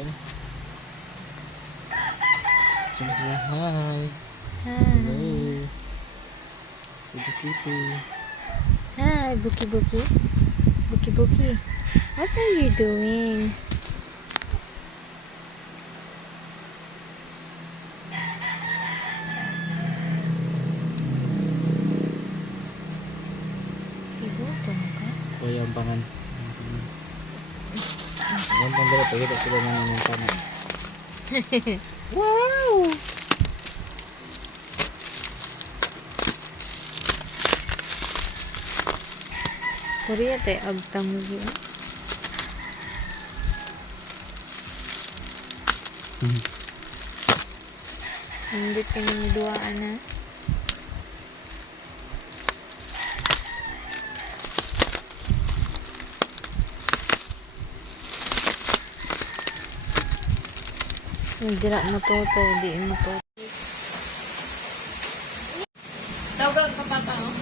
Ano? Sabi siya, hi. Hi. Hello. Kipu. Hi, Buki Buki. Buki Buki. What are you doing? Igutom ka? Kuya ang pangan. Ang pangan. Pagkita sila naman ng pangan. Wow! Korea tay agtang mo. Hindi ka nang duwaan na. Hindi na matuto, hindi matuto. Tawag ka pa pa, oh.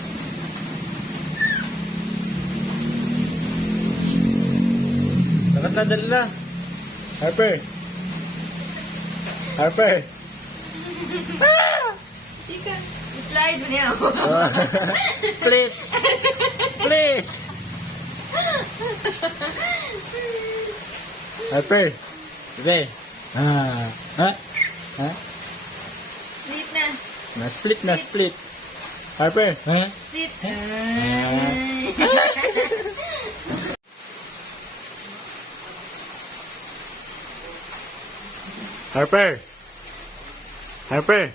Nakatadal na. Harper. Harper. Ika, slide mo niya. Split. Split. Harper. Re. Ha? Ha? Split na. Na-split na split. Harper. Ha? Split. Harper. Harper.